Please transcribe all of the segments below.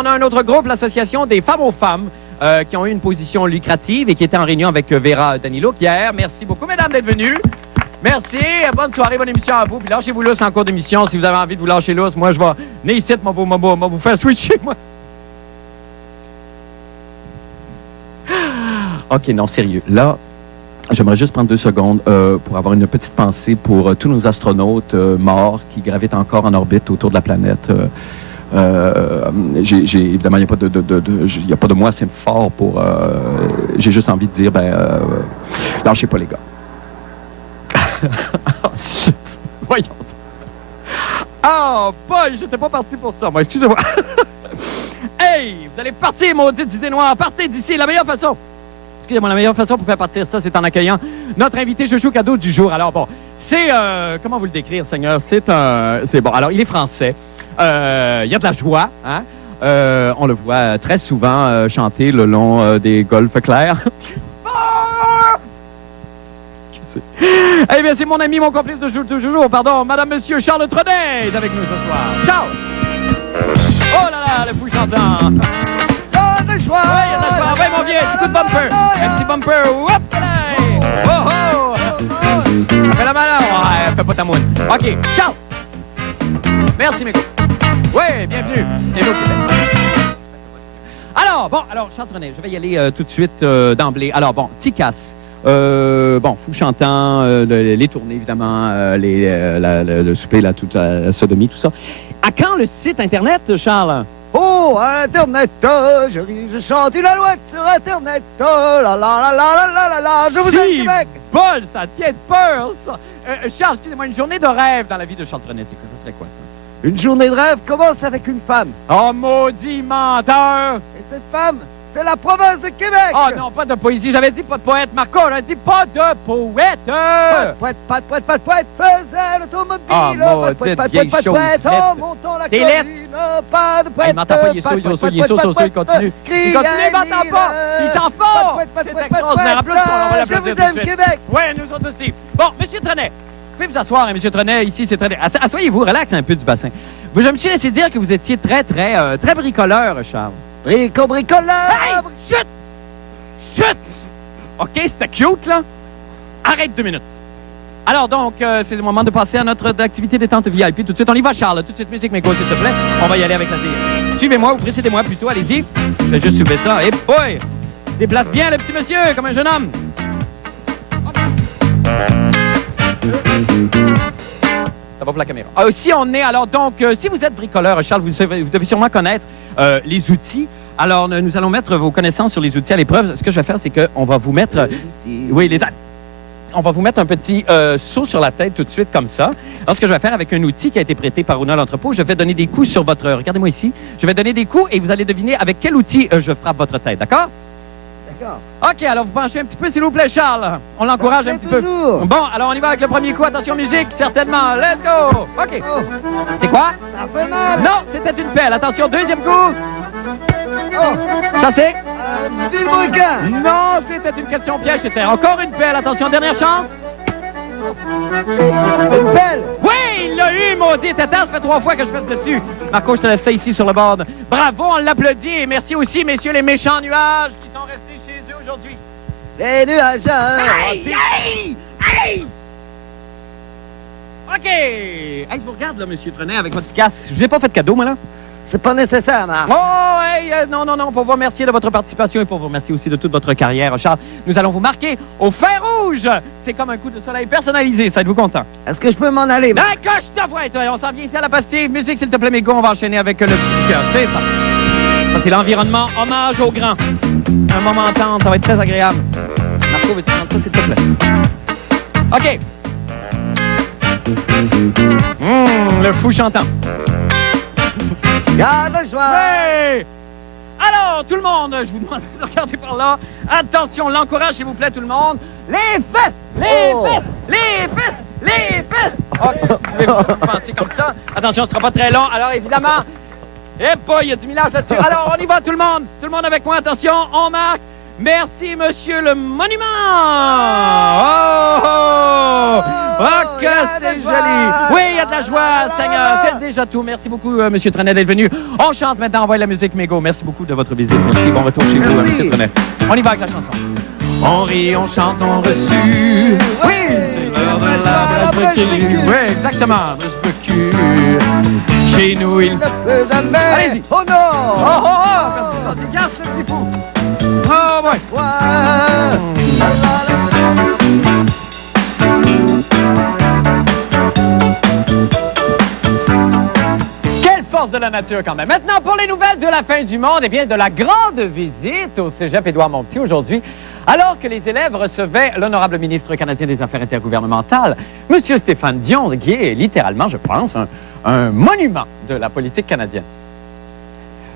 On a un autre groupe, l'Association des femmes aux femmes, qui ont eu une position lucrative et qui était en réunion avec Vera Danilo hier. Merci beaucoup, mesdames, d'être venues. Merci. Bonne soirée, bonne émission à vous. Puis lâchez-vous lousse en cours d'émission si vous avez envie de vous lâcher lousse. Moi, je vais venir ici, vous faire switcher, moi. OK, non, sérieux. Là, j'aimerais juste prendre 2 secondes pour avoir une petite pensée pour tous nos astronautes morts qui gravitent encore en orbite autour de la planète. Évidemment, il n'y a pas de mot assez fort pour... j'ai juste envie de dire, lâchez pas, les gars. Oh, shit. Voyons. Oh, boy, j'étais pas parti pour ça, moi. Excusez-moi. Hey, vous allez partir, maudite idée noire. Partez d'ici, la meilleure façon. Excusez-moi, la meilleure façon pour faire partir ça, c'est en accueillant notre invité chouchou cadeau du jour. Alors, bon, c'est... comment vous le décrire, Seigneur? C'est bon, alors, il est français. Il y a de la joie, hein? On le voit très souvent chanter le long des golfes clairs. Eh bien, c'est mon ami, mon complice de jour, pardon, Madame, Monsieur Charles Trenet est avec nous ce soir. Charles! Oh là là, le fou chantant! Oh, de joie! Oui, il y a de la joie. Oui, mon vieux, petit coup de bumper. Un petit bumper. Hop là! Oh oh! Ça fait la malheur. Ouais, fais pas ta moune. OK, Charles! Merci, mes gars. Oui, bienvenue. Bienvenue au Québec. Alors, Charles Trenet, je vais y aller tout de suite d'emblée. Alors, bon, Ticasse. Fou chantant, les tournées, évidemment, le souper, toute la sodomie, tout ça. À quand le site Internet, Charles? Oh, Internet, je chante une alouette sur Internet, la la la la la la la, je vous aime, Québec! Bol, ça tient de peur, ça! Charles, excusez-moi, une journée de rêve dans la vie de Charles Trenet, ça serait quoi, ça? Une journée de rêve commence avec une femme. Oh, maudit menteur! Et cette femme, c'est la province de Québec! Oh non, pas de poésie, j'avais dit pas de poète, Marco, j'avais dit pas de poète! Pas de poète, faisait l'automobile, pas de poète, en montant la colline, pas de poète, il m'entend pas, il est sourd, il continue. Il continue, il m'entend pas! Il s'en fort! C'est extraordinaire, en plus, on va je vous aime, Québec! Oui, nous autres aussi. Bon, Monsieur Trenet, vous pouvez vous asseoir, hein, Monsieur Trenet, ici, c'est très... Asseyez-vous, relax un peu du bassin. Je me suis laissé dire que vous étiez très bricoleur, Charles. Bricoleur! Hey! Chut! Chut! OK, c'était cute, là. Arrête 2 minutes. Alors, donc, c'est le moment de passer à notre activité détente VIP. Tout de suite, on y va, Charles. Tout de suite, musique, mes gars, s'il te plaît. On va y aller avec la télé. Suivez-moi ou précédez-moi plutôt, allez-y. Je vais juste soulever ça. Et boy! Déplace bien le petit monsieur, comme un jeune homme. Ça va pour la caméra. Si on est, alors, donc, si vous êtes bricoleur, Charles, vous devez sûrement connaître les outils. Alors, nous allons mettre vos connaissances sur les outils à l'épreuve. Ce que je vais faire, c'est qu'on va vous mettre... on va vous mettre un petit seau sur la tête tout de suite, comme ça. Alors, ce que je vais faire avec un outil qui a été prêté par Rona l'entrepôt, je vais donner des coups sur votre... Regardez-moi ici. Je vais donner des coups et vous allez deviner avec quel outil je frappe votre tête, d'accord? D'accord. OK, alors vous penchez un petit peu, s'il vous plaît, Charles. On l'encourage un petit peu. Bon, alors on y va avec le premier coup. Attention, musique, certainement. Let's go! OK. C'est quoi? Ça fait mal! Non, c'était une pelle. Attention, deuxième coup. Oh! Ça, c'est? Vilebrequin! Non, c'était une question piège. C'était encore une pelle. Attention, dernière chance. Une pelle! Oui, il l'a eu, maudit tata. Ça fait 3 fois que je fais dessus. Marco, je te laisse ça ici sur le bord. Bravo, on l'applaudit. Et merci aussi, messieurs, les méchants nuages qui sont restés chez eux aujourd'hui. Les nuages! Hey! OK. Hey, je vous regarde, là, monsieur Trenet, avec votre casse. Je vous ai pas fait de cadeau, moi, là? C'est pas nécessaire, Marc. Oh, hey, non, pour vous remercier de votre participation et pour vous remercier aussi de toute votre carrière, Charles. Nous allons vous marquer au fer rouge. C'est comme un coup de soleil personnalisé. Ça êtes-vous content? Est-ce que je peux m'en aller, Marc? D'accord, je t'avoue. On s'en vient ici à la pastille. Musique, s'il te plaît, mes gars. On va enchaîner avec le petit cœur. C'est ça. Ça, c'est l'environnement. Hommage aux grands. Un moment tendre. Ça va être très agréable. Marco, veux-tu prendre ça, s'il te plaît? OK. Le fou chantant. Garde la joie! Ouais! Alors, tout le monde, je vous demande de regarder par là. Attention, l'encourage, s'il vous plaît, tout le monde. Les fesses! Les fesses! Les fesses! Les fesses! OK, vous pensez comme ça. Attention, ce sera pas très long. Alors, évidemment, il y a du millage là-dessus. Alors, on y va, tout le monde. Tout le monde avec moi, attention, on marque. Merci, monsieur le monument! Oh! Oh, que c'est joli! Oui, il y a de la joie, Seigneur. C'est déjà tout. Merci beaucoup, monsieur Trenet, d'être venu. On chante maintenant, on va la musique Mégo. Merci beaucoup de votre visite. Merci. Bon retour chez vous, monsieur Trenet. On y va avec la chanson. On rit, on chante, on reçut. Oui! C'est l'heure de la brèche. Oui, exactement. Brèche. Chez nous, il ne peut jamais. Allez-y. Oh non! Oh, oh, oh! Dégage le petit fou! Oh, ouais! Quelle force de la nature, quand même! Maintenant, pour les nouvelles de la fin du monde, eh bien, de la grande visite au cégep Édouard-Montpetit aujourd'hui. Alors que les élèves recevaient l'honorable ministre canadien des Affaires intergouvernementales, M. Stéphane Dion, qui est littéralement, je pense, un monument de la politique canadienne.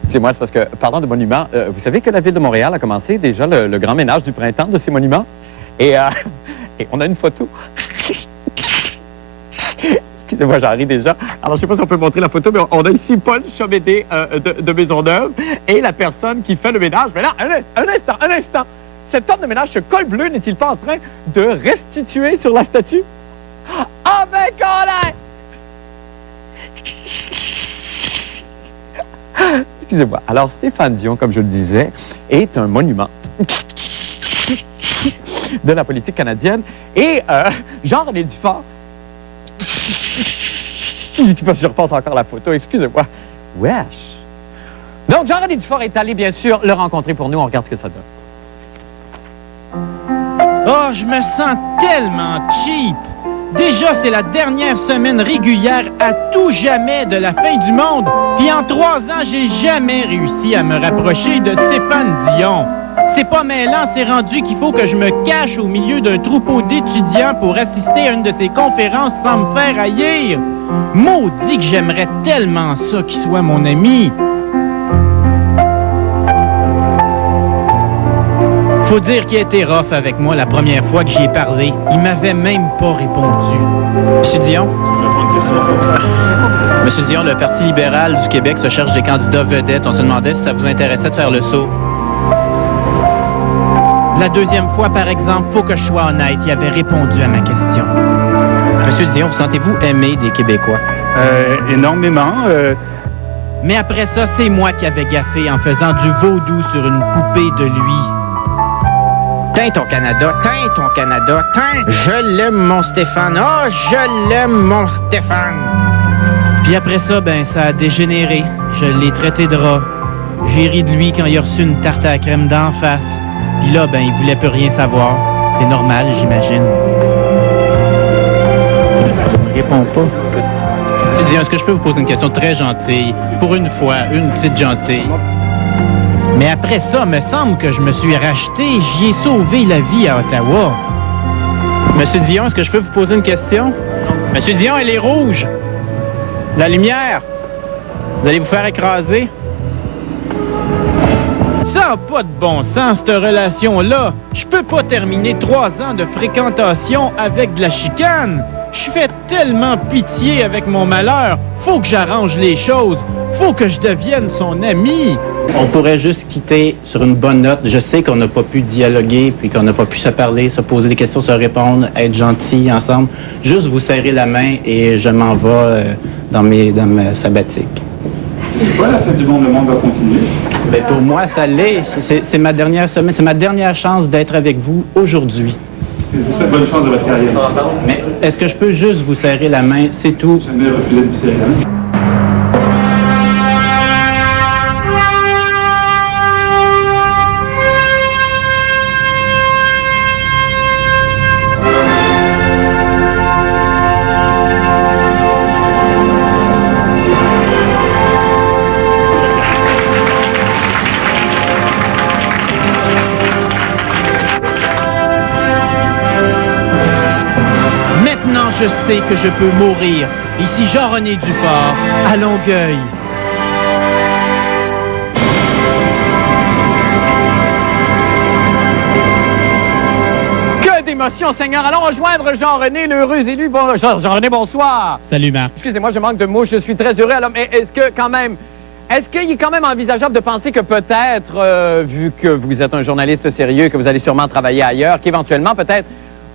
Excusez-moi, c'est parce que, parlant de monuments, vous savez que la Ville de Montréal a commencé déjà le grand ménage du printemps de ces monuments? Et on a une photo. Excusez-moi, j'en ris déjà. Alors, je ne sais pas si on peut montrer la photo, mais on a ici Paul Chomédé de Maisonneuve et la personne qui fait le ménage. Mais là, un instant. Cet homme de ménage, ce col bleu, n'est-il pas en train de restituer sur la statue? Ah ben, colère! Excusez-moi. Alors, Stéphane Dion, comme je le disais, est un monument de la politique canadienne. Et Jean-René Dufort... Je repasse encore la photo, excusez-moi. Wesh! Donc, Jean-René Dufort est allé, bien sûr, le rencontrer pour nous. On regarde ce que ça donne. Oh, je me sens tellement cheap! Déjà, c'est la dernière semaine régulière à tout jamais de la fin du monde. Puis en 3 ans, j'ai jamais réussi à me rapprocher de Stéphane Dion. C'est pas mêlant, c'est rendu qu'il faut que je me cache au milieu d'un troupeau d'étudiants pour assister à une de ses conférences sans me faire haïr. Maudit que j'aimerais tellement ça qu'il soit mon ami. Faut dire qu'il a été rough avec moi la première fois que j'y ai parlé. Il m'avait même pas répondu. Monsieur Dion? Je vais prendre une question, s'il vous plaît. Monsieur Dion, le Parti libéral du Québec se cherche des candidats vedettes. On se demandait si ça vous intéressait de faire le saut. La deuxième fois, par exemple, faut que je sois honnête, il avait répondu à ma question. Monsieur Dion, vous sentez-vous aimé des Québécois? Énormément. Mais après ça, c'est moi qui avais gaffé en faisant du vaudou sur une poupée de lui. Teint ton Canada, teint! Je l'aime, mon Stéphane! Oh, je l'aime, mon Stéphane! Puis après ça, ben, ça a dégénéré. Je l'ai traité de rat. J'ai ri de lui quand il a reçu une tarte à la crème d'en face. Puis là, ben, il voulait plus rien savoir. C'est normal, j'imagine. Il répond pas. Monsieur Dion, est-ce que je peux vous poser une question très gentille? Pour une fois, une petite gentille. Mais après ça, me semble que je me suis racheté. J'y ai sauvé la vie à Ottawa. Monsieur Dion, est-ce que je peux vous poser une question? Monsieur Dion, elle est rouge. La lumière. Vous allez vous faire écraser? Ça n'a pas de bon sens, cette relation-là. Je peux pas terminer 3 ans de fréquentation avec de la chicane. Je fais tellement pitié avec mon malheur. Faut que j'arrange les choses. Faut que je devienne son ami. On pourrait juste quitter sur une bonne note. Je sais qu'on n'a pas pu dialoguer, puis qu'on n'a pas pu se parler, se poser des questions, se répondre, être gentils ensemble. Juste vous serrer la main et je m'en vais dans ma sabbatique. C'est quoi la fête du monde? Le monde va continuer? Ben, pour moi, ça l'est. C'est ma dernière semaine. C'est ma dernière chance d'être avec vous aujourd'hui. Je vous souhaite bonne chance de votre carrière. Mais est-ce que je peux juste vous serrer la main? C'est tout. Jamais refusé de vous serrer la main. Je sais que je peux mourir. Ici Jean-René Dufort, à Longueuil. Que d'émotion, Seigneur! Allons rejoindre Jean-René, l'heureux élu. Jean-René, bonsoir. Salut, Marc. Excusez-moi, je manque de mots. Je suis très heureux. Alors, mais est-ce est-ce qu'il est quand même envisageable de penser que peut-être, vu que vous êtes un journaliste sérieux, que vous allez sûrement travailler ailleurs, qu'éventuellement, peut-être,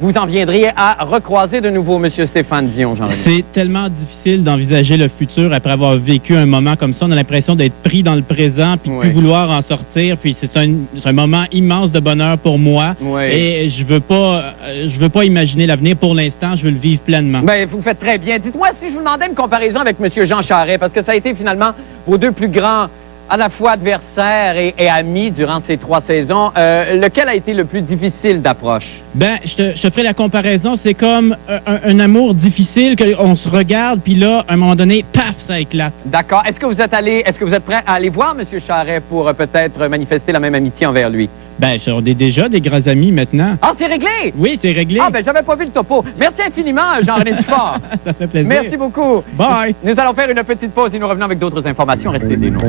vous en viendriez à recroiser de nouveau M. Stéphane Dion, Jean-René? C'est tellement difficile d'envisager le futur après avoir vécu un moment comme ça. On a l'impression d'être pris dans le présent puis de plus vouloir en sortir. Puis c'est un moment immense de bonheur pour moi. Oui. Et je veux pas imaginer l'avenir pour l'instant. Je veux le vivre pleinement. Bien, vous faites très bien. Dites-moi si je vous demandais une comparaison avec M. Jean Charest, parce que ça a été finalement vos deux plus grands, à la fois adversaires et amis durant ces 3 saisons. Lequel a été le plus difficile d'approche? Ben, je te ferai la comparaison. C'est comme un amour difficile qu'on se regarde, puis là, à un moment donné, paf, ça éclate. D'accord. Est-ce que vous êtes prêt à aller voir M. Charest pour peut-être manifester la même amitié envers lui? Ben, on est déjà des grands amis maintenant. Ah, c'est réglé? Oui, c'est réglé. Ah, ben, j'avais pas vu le topo. Merci infiniment, Jean-René Dufort. Ça fait plaisir. Merci beaucoup. Bye. Nous allons faire une petite pause et nous revenons avec d'autres informations. Restez des nôtres.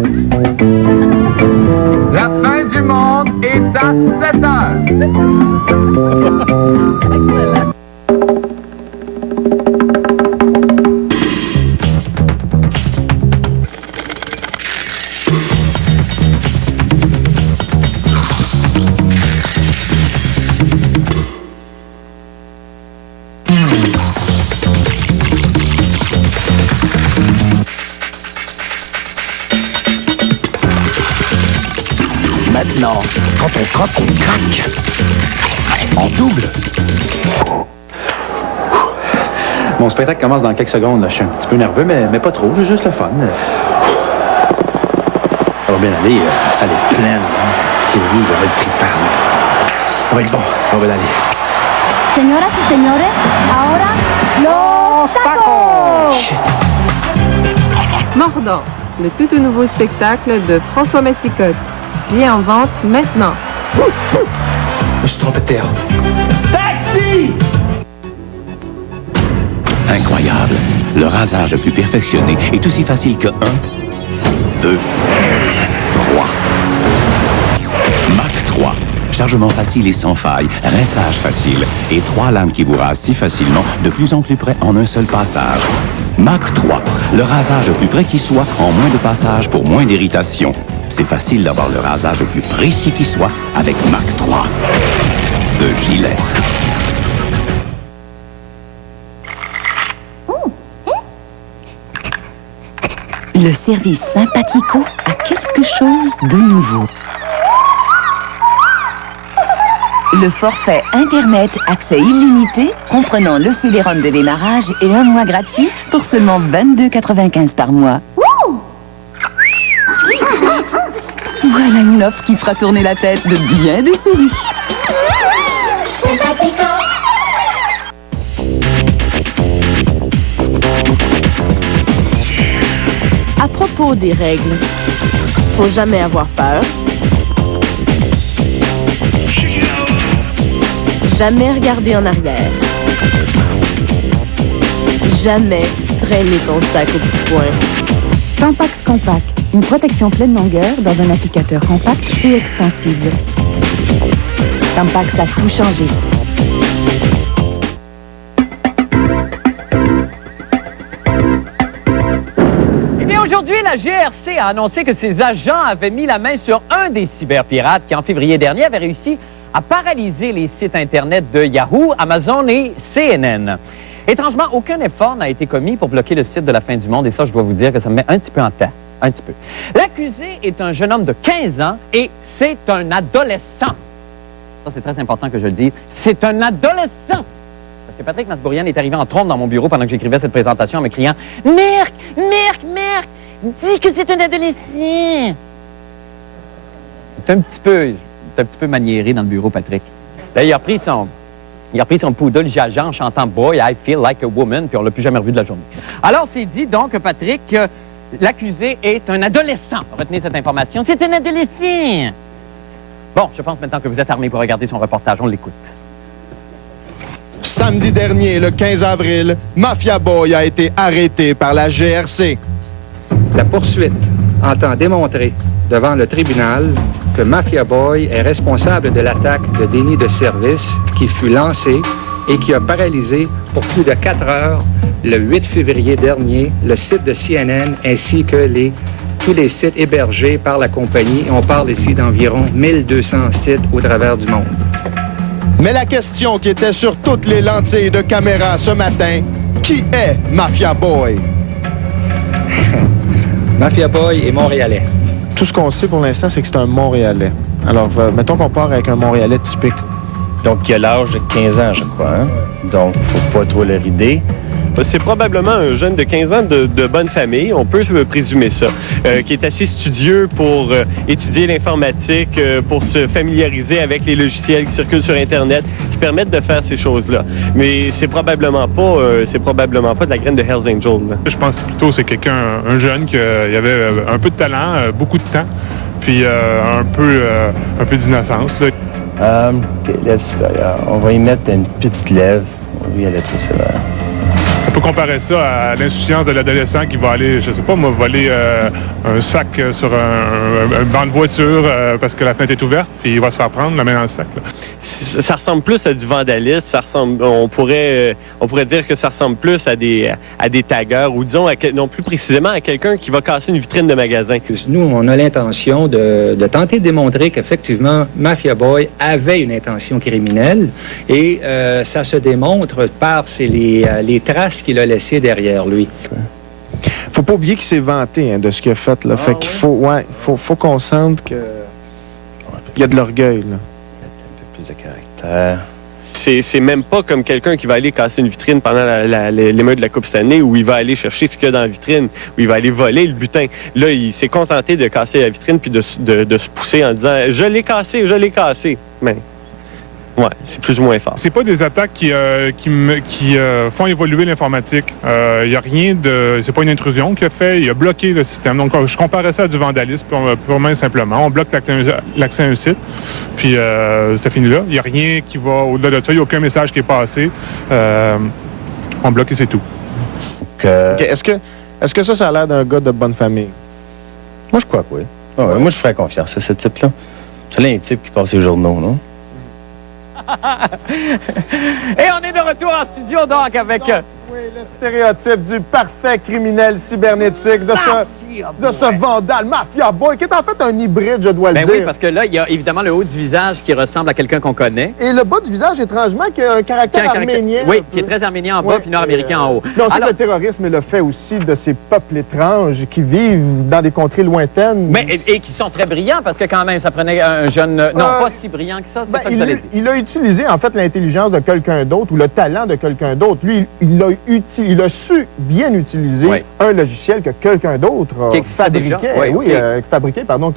La fin du monde est à 7 heures. Maintenant, quand on croque, on craque. En double. Mon spectacle commence dans quelques secondes. Là. Je suis un petit peu nerveux, mais pas trop. J'ai juste le fun. Ça va bien aller. La salle est pleine. Fini, ça va être trippant. Ça va être bon. On va y aller. Señoras y señores, ahora los tacos! Shit. Mordant, le tout nouveau spectacle de François Massicotte. Billet en vente maintenant. Je me suis trompé de théâtre. Taxi! Incroyable. Le rasage le plus perfectionné est aussi facile que 1, 2, 3. Mach 3. Chargement facile et sans faille, rinçage facile et 3 lames qui vous rasent si facilement, de plus en plus près en un seul passage. Mach 3. Le rasage le plus près qui soit en moins de passages pour moins d'irritation. C'est facile d'avoir le rasage le plus précis qui soit avec Mach 3 de Gillette. Le service Sympathico a quelque chose de nouveau. Le forfait Internet accès illimité, comprenant le CD-ROM de démarrage et 1 mois gratuit pour seulement 22,95 par mois. Voilà une offre qui fera tourner la tête de bien des souris. À propos des règles, faut jamais avoir peur. Jamais regarder en arrière. Jamais traîner ton sac au petit coin. Tampax Compact, une protection pleine longueur dans un applicateur compact et extensible. Tampax a tout changé. Eh bien, aujourd'hui, la GRC a annoncé que ses agents avaient mis la main sur un des cyberpirates qui, en février dernier, avait réussi à paralyser les sites Internet de Yahoo, Amazon et CNN. Étrangement, aucun effort n'a été commis pour bloquer le site de la fin du monde, et ça, je dois vous dire que ça me met un petit peu en tête. Un petit peu. L'accusé est un jeune homme de 15 ans et c'est un adolescent. Ça, c'est très important que je le dise. C'est un adolescent. Parce que Patrick Masbourian est arrivé en trompe dans mon bureau pendant que j'écrivais cette présentation en me criant « Merc, Merc, Merc, dis que c'est un adolescent. » C'est un petit peu maniéré dans le bureau, Patrick. Là, il a pris son poodle Jaja en chantant « Boy, I feel like a woman », puis on l'a plus jamais revu de la journée. Alors, c'est dit donc, Patrick, que l'accusé est un adolescent. Retenez cette information. C'est un adolescent. Bon, je pense maintenant que vous êtes armés pour regarder son reportage. On l'écoute. Samedi dernier, le 15 avril, Mafia Boy a été arrêté par la GRC. La poursuite entend démontrer devant le tribunal que Mafia Boy est responsable de l'attaque de déni de service qui fut lancée et qui a paralysé pour plus de 4 heures, le 8 février dernier, le site de CNN ainsi que les tous les sites hébergés par la compagnie. On parle ici d'environ 1200 sites au travers du monde. Mais la question qui était sur toutes les lentilles de caméra ce matin, qui est Mafia Boy? Mafia Boy est montréalais. Tout ce qu'on sait pour l'instant, c'est que c'est un Montréalais. Alors, mettons qu'on part avec un Montréalais typique. Donc, il a l'âge de 15 ans, je crois. Hein? Donc, faut pas trop le rider. C'est probablement un jeune de 15 ans de bonne famille, on peut présumer ça, qui est assez studieux pour étudier l'informatique, pour se familiariser avec les logiciels qui circulent sur Internet, qui permettent de faire ces choses-là. Mais c'est probablement pas de la graine de Hells Angels. Là. Je pense plutôt que c'est quelqu'un, un jeune qui avait un peu de talent, beaucoup de temps, puis un peu d'innocence. OK, lèvre supérieure. On va y mettre une petite lèvre. Lui, elle est trop sévère. On peut comparer ça à l'insouciance de l'adolescent qui va aller, je sais pas moi, voler un sac sur un banc de voiture parce que la fenêtre est ouverte, puis il va se faire prendre la main dans le sac. Là. Ça ressemble plus à du vandalisme, on pourrait dire que ça ressemble plus à des taggers, ou disons, non plus précisément à quelqu'un qui va casser une vitrine de magasin. Nous, on a l'intention de tenter de démontrer qu'effectivement, Mafia Boy avait une intention criminelle, et ça se démontre par les traces qu'il a laissées derrière lui. Faut pas oublier qu'il s'est vanté de ce qu'il a fait. Là. Fait qu'il faut qu'on sente qu'il y a de l'orgueil. Là. Un peu plus de caractère. C'est même pas comme quelqu'un qui va aller casser une vitrine pendant l'émeute de la Coupe cette année, où il va aller chercher ce qu'il y a dans la vitrine, où il va aller voler le butin. Là, il s'est contenté de casser la vitrine puis de se pousser en disant « Je l'ai cassé ». Mais ouais, c'est plus ou moins fort. C'est pas des attaques qui font évoluer l'informatique. Il y a rien de... C'est pas une intrusion qu'il a fait, il a bloqué le système. Donc, je comparais ça à du vandalisme, purement et simplement. On bloque l'accès à un site, puis ça finit là. Il y a rien qui va au-delà de ça. Il n'y a aucun message qui est passé. On bloque et c'est tout. Okay. Est-ce que ça a l'air d'un gars de bonne famille? Moi, je crois que oui. Moi, je ferais confiance à ce type-là. C'est là un type qui passe les journaux, non? Et on est de retour en studio, donc, avec... Oui, le stéréotype du parfait criminel cybernétique, de ce vandale, Mafia Boy, qui est en fait un hybride, je dois le dire. Oui, parce que là, il y a évidemment le haut du visage qui ressemble à quelqu'un qu'on connaît. Et le bas du visage, étrangement, qui a un caractère arménien. Oui, qui est très arménien en bas, puis nord-américain en haut. Puis on sait que le terrorisme est le fait aussi de ces peuples étranges qui vivent dans des contrées lointaines. Mais, et qui sont très brillants, parce que quand même, ça prenait un jeune... Non, pas si brillant que ça, c'est ça que je l'ai dit. Il a utilisé, en fait, l'intelligence de quelqu'un d'autre, ou le talent de quelqu'un d'autre. Lui, il a su bien utiliser un logiciel que quelqu'un d'autre fabriquait. Qui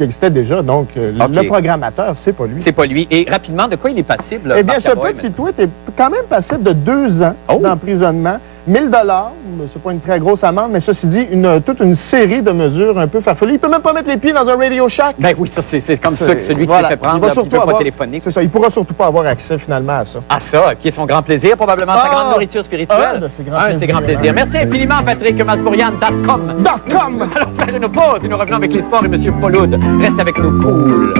existait déjà. Donc, le programmateur, c'est pas lui. C'est pas lui. Et rapidement, de quoi il est passible? Eh bien, ce petit tweet est quand même passible de 2 ans d'emprisonnement. 1 000 $, c'est pas une très grosse amende, mais ceci dit, toute une série de mesures un peu farfelues. Il peut même pas mettre les pieds dans un Radio Shack. Ben oui, ça, c'est comme ça que celui qui s'est fait prendre, il peut pas téléphoner. C'est ça, il pourra surtout pas avoir accès finalement à ça. À ça, qui est son grand plaisir, probablement sa grande nourriture spirituelle. Un de ses grands plaisirs. Merci infiniment, Patrick Masbourian.com. Nous allons faire une pause et nous revenons avec les sports et M. Pauloud. Reste avec nous, cool.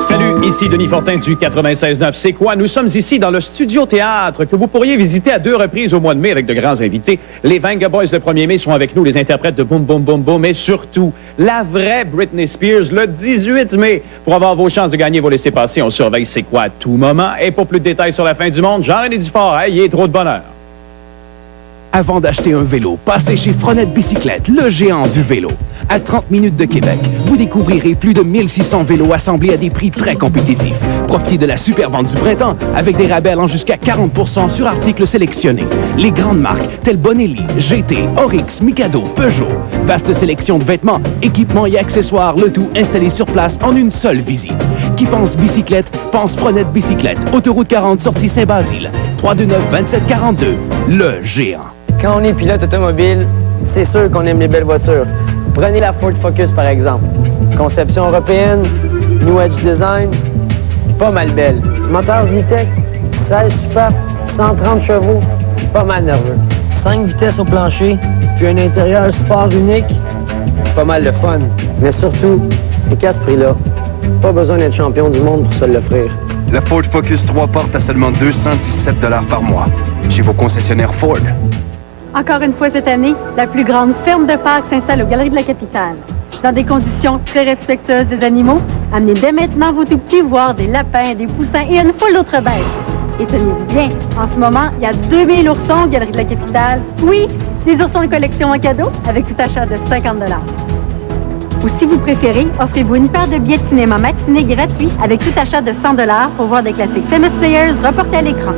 Salut, ici Denis Fortin du 96.9. C'est quoi? Nous sommes ici dans le Studio Théâtre que vous pourriez visiter à 2 reprises au mois de mai avec de grands invités. Les Venga Boys le 1er mai sont avec nous, les interprètes de Boom Boom Boom Boom, mais surtout la vraie Britney Spears le 18 mai. Pour avoir vos chances de gagner vos laissez-passer, on surveille C'est quoi à tout moment. Et pour plus de détails sur la fin du monde, Jean-René Dufort, ayez trop de bonheur. Avant d'acheter un vélo, passez chez Frenette Bicyclette, le géant du vélo. À 30 minutes de Québec, vous découvrirez plus de 1600 vélos assemblés à des prix très compétitifs. Profitez de la super vente du printemps avec des rabais allant jusqu'à 40% sur articles sélectionnés. Les grandes marques telles Bonelli, GT, Oryx, Mikado, Peugeot. Vaste sélection de vêtements, équipements et accessoires, le tout installé sur place en une seule visite. Qui pense bicyclette, pense Frenette Bicyclette. Autoroute 40, sortie Saint-Basile. 329-2742, le géant. Quand on est pilote automobile, c'est sûr qu'on aime les belles voitures. Prenez la Ford Focus, par exemple. Conception européenne, New Edge Design, pas mal belle. Moteur Zetec, 16 soupapes, 130 chevaux, pas mal nerveux. 5 vitesses au plancher, puis un intérieur sport unique, pas mal de fun. Mais surtout, c'est qu'à ce prix-là, pas besoin d'être champion du monde pour se l'offrir. La Ford Focus 3 portes à seulement 217 $ par mois. Chez vos concessionnaires Ford. Encore une fois cette année, la plus grande ferme de Pâques s'installe aux Galeries de la Capitale. Dans des conditions très respectueuses des animaux, amenez dès maintenant vos tout-petits voir des lapins, des poussins et une foule d'autres bêtes. Et tenez-vous bien, en ce moment, il y a 2000 oursons aux Galeries de la Capitale. Oui, des oursons de collection en cadeau avec tout achat de 50 $. Ou si vous préférez, offrez-vous une paire de billets de cinéma matinée gratuits avec tout achat de 100 $ pour voir des classiques Famous Players reportés à l'écran.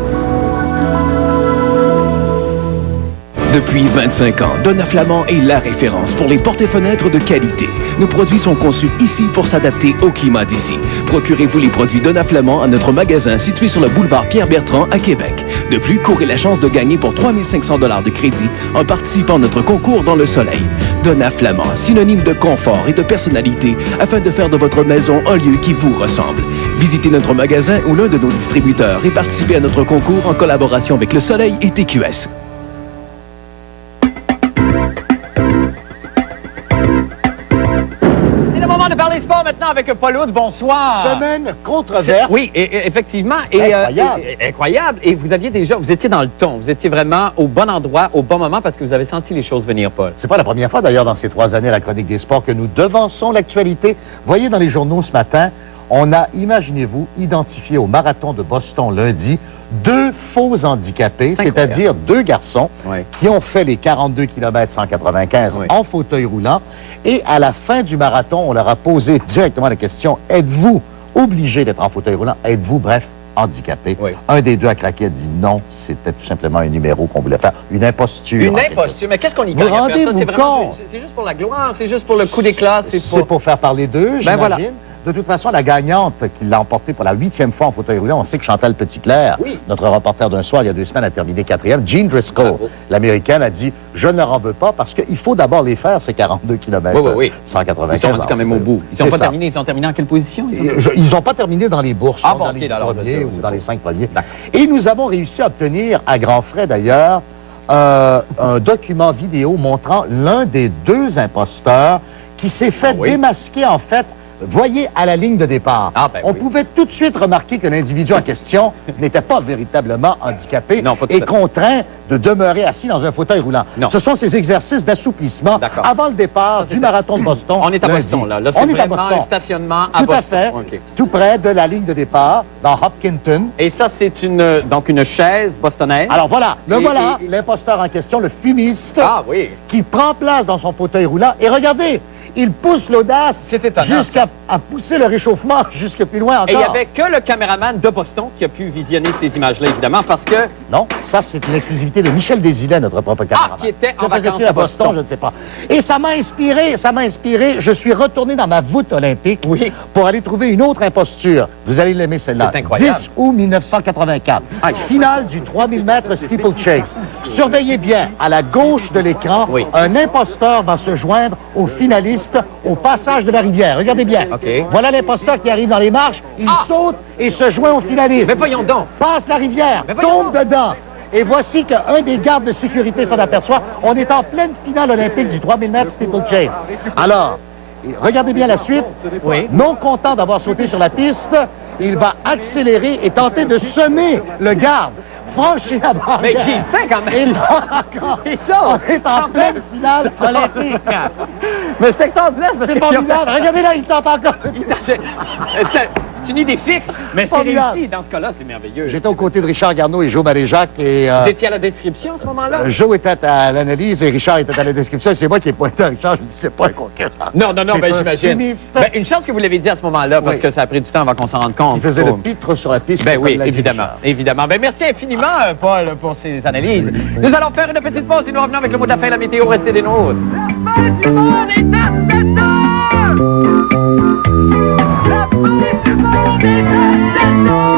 Depuis 25 ans, Donna Flamand est la référence pour les portes et fenêtres de qualité. Nos produits sont conçus ici pour s'adapter au climat d'ici. Procurez-vous les produits Donna Flamand à notre magasin situé sur le boulevard Pierre-Bertrand à Québec. De plus, courez la chance de gagner pour 3 500 $ de crédit en participant à notre concours dans le soleil. Donna Flamand, synonyme de confort et de personnalité, afin de faire de votre maison un lieu qui vous ressemble. Visitez notre magasin ou l'un de nos distributeurs et participez à notre concours en collaboration avec Le Soleil et TQS. De parler sport maintenant avec Paul Hood. Bonsoir. Semaine controverse. Oui, effectivement. Incroyable. Incroyable. Et vous étiez dans le ton. Vous étiez vraiment au bon endroit, au bon moment, parce que vous avez senti les choses venir, Paul. C'est pas la première fois, d'ailleurs, dans ces 3 années à la Chronique des sports, que nous devançons l'actualité. Voyez dans les journaux ce matin, on a, imaginez-vous, identifié au marathon de Boston lundi 2 faux handicapés, c'est-à-dire 2 garçons qui ont fait les 42 km 195 en fauteuil roulant. Et à la fin du marathon, on leur a posé directement la question, êtes-vous obligé d'être en fauteuil roulant? Êtes-vous, bref, handicapé? Un des 2 a craqué, a dit non, c'était tout simplement un numéro qu'on voulait faire, une imposture. Une imposture, mais qu'est-ce qu'on y gagne? Vous rendez-vous compte? C'est juste pour la gloire, c'est juste pour le coup d'éclat. C'est pour faire parler d'eux, j'imagine. Voilà. De toute façon, la gagnante qui l'a emporté pour la 8e fois en fauteuil roulant, on sait que Chantal Petitclerc, notre reporter d'un soir il y a 2 semaines, a terminé 4e. Jean Driscoll, l'américaine, a dit « Je ne leur en veux pas parce qu'il faut d'abord les faire, ces 42 km 195. » Ils sont rendus quand même au bout. Ils n'ont pas terminé. Ils ont terminé en quelle position? Ils n'ont pas terminé dans les bourses, dans les 10 premiers ou dans les 5 premiers. Et nous avons réussi à obtenir, à grands frais d'ailleurs, un document vidéo montrant l'un des 2 imposteurs qui s'est fait démasquer en fait. Voyez à la ligne de départ. On pouvait tout de suite remarquer que l'individu en question n'était pas véritablement handicapé et contraint de demeurer assis dans un fauteuil roulant. Ce sont ces exercices d'assouplissement avant le départ du marathon de Boston. On est à Boston, là. Là, c'est vraiment un stationnement à Boston. Tout à fait. Tout près de la ligne de départ, dans Hopkinton. Et ça, c'est donc une chaise bostonnaise. Alors voilà, l'imposteur en question, le fumiste, qui prend place dans son fauteuil roulant. Et regardez, il pousse l'audace jusqu'à pousser le réchauffement jusque plus loin encore. Et il n'y avait que le caméraman de Boston qui a pu visionner ces images-là, évidemment, parce que... Non, ça, c'est une exclusivité de Michel Desilets, notre propre caméraman. Qui était en vacances à Boston, je ne sais pas. Et ça m'a inspiré, Je suis retourné dans ma voûte olympique pour aller trouver une autre imposture. Vous allez l'aimer, celle-là. C'est incroyable. 10 août 1984. Finale du 3000 mètres steeplechase. Surveillez bien, à la gauche de l'écran, un imposteur va se joindre aux finalistes au passage de la rivière. Regardez bien. Voilà l'imposteur qui arrive dans les marches. Il saute et se joint aux finalistes. Mais voyons donc. Passe la rivière, tombe dedans. Et voici qu'un des gardes de sécurité s'en aperçoit. On est en pleine finale olympique du 3000 mètres steeplechase. Alors, regardez bien la suite. Non content d'avoir sauté sur la piste, il va accélérer et tenter de semer le garde. Franchir la barrière. Mais qui fait quand même? On est en pleine finale olympique. Mais c'est extraordinaire. C'est formidable. Regardez là, il tente encore. C'est une idée fixe, mais c'est réussi. Dans ce cas-là, c'est merveilleux. J'étais aux côtés de Richard Garneau et Joe Maléjac. Vous étiez à la description à ce moment-là? Joe était à l'analyse et Richard était à la description. C'est moi qui ai pointé à Richard. Je dis, c'est pas un concurrent. Non, ben j'imagine. Une chance que vous l'avez dit à ce moment-là, parce que ça a pris du temps avant qu'on s'en rende compte. Il faisait le pitre sur la piste. Ben oui, évidemment. Ben merci infiniment, Paul, pour ces analyses. Nous allons faire une petite pause et nous revenons avec le mot de la fin, la météo. Restez des nôtres. La fin du monde est à cette heure! La fin du monde est à cette heure!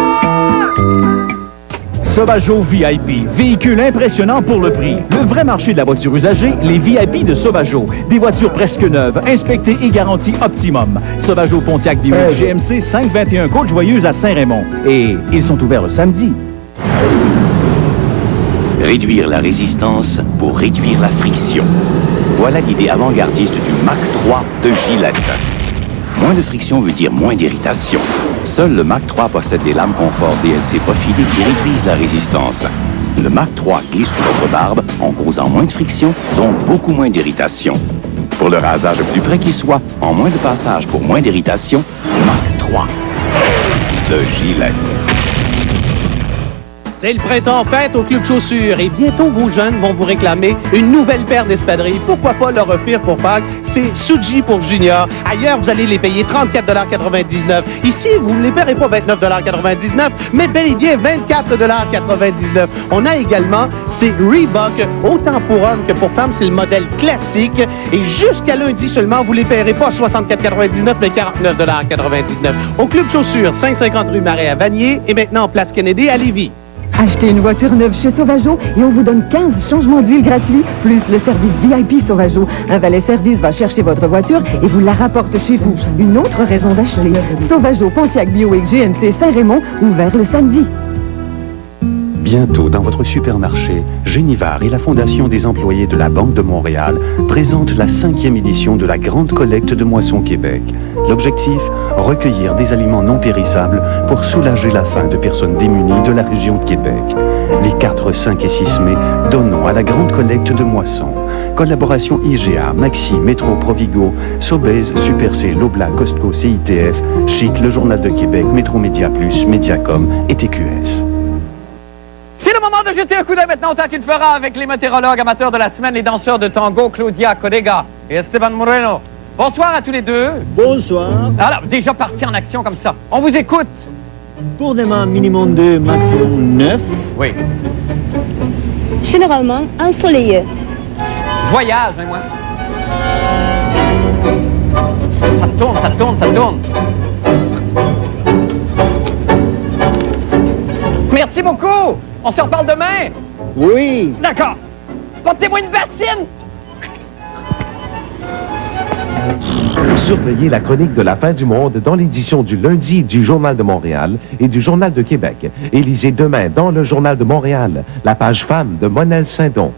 Sauvageau VIP, véhicule impressionnant pour le prix. Le vrai marché de la voiture usagée, les VIP de Sauvageau. Des voitures presque neuves, inspectées et garanties optimum. Sauvageau Pontiac Buick GMC 521 Côte-Joyeuse à Saint-Raymond. Et ils sont ouverts le samedi. Réduire la résistance pour réduire la friction. Voilà l'idée avant-gardiste du Mach 3 de Gillette. Moins de friction veut dire moins d'irritation. Seul le Mach 3 possède des lames confort DLC profilées qui réduisent la résistance. Le Mach 3 glisse sur votre barbe en causant moins de friction, donc beaucoup moins d'irritation. Pour le rasage le plus près qui soit, en moins de passage pour moins d'irritation, Mach 3. De Gillette. C'est le printemps fête au Club Chaussures et bientôt vos jeunes vont vous réclamer une nouvelle paire d'espadrilles. Pourquoi pas leur offrir pour Pâques? C'est Suji pour Junior. Ailleurs, vous allez les payer 34,99 $. Ici, vous ne les paierez pas 29,99 $, mais bel et bien 24,99 $. On a également ces Reebok, autant pour hommes que pour femmes, c'est le modèle classique. Et jusqu'à lundi seulement, vous ne les paierez pas 64,99 $, mais 49,99 $. Au Club Chaussures, 550 rue Marais à Vanier et maintenant Place Kennedy à Lévis. Achetez une voiture neuve chez Sauvageau et on vous donne 15 changements d'huile gratuits, plus le service VIP Sauvageau. Un valet-service va chercher votre voiture et vous la rapporte chez vous. Une autre raison d'acheter. Sauvageau, Pontiac Bio et GNC Saint-Raymond, ouvert le samedi. Bientôt, dans votre supermarché, Génivard et la Fondation des employés de la Banque de Montréal présentent la 5e édition de la Grande Collecte de Moisson Québec. L'objectif, recueillir des aliments non périssables pour soulager la faim de personnes démunies de la région de Québec. Les 4, 5 et 6 mai, donnons à la Grande Collecte de Moisson. Collaboration IGA, Maxi, Métro, Provigo, Sobeys, Super C, Lobla, Costco, CITF, Chic, Le Journal de Québec, Métro Média Plus, Mediacom et TQS. C'est le moment de jeter un coup d'œil maintenant au temps qu'il fera avec les météorologues amateurs de la semaine, les danseurs de tango, Claudia Codega et Esteban Moreno. Bonsoir à tous les deux. Bonsoir. Alors, déjà parti en action comme ça. On vous écoute. Pour demain, minimum 2, maximum 9. Oui. Généralement, ensoleillé. Voyage, hein, moi. Ça tourne, ça tourne, ça tourne. Merci beaucoup. On se reparle demain. Oui. D'accord. Portez-moi une bassine. Surveillez la chronique de la fin du monde dans l'édition du lundi du Journal de Montréal et du Journal de Québec. Et lisez demain dans le Journal de Montréal la page femme de Monel Saint-Don.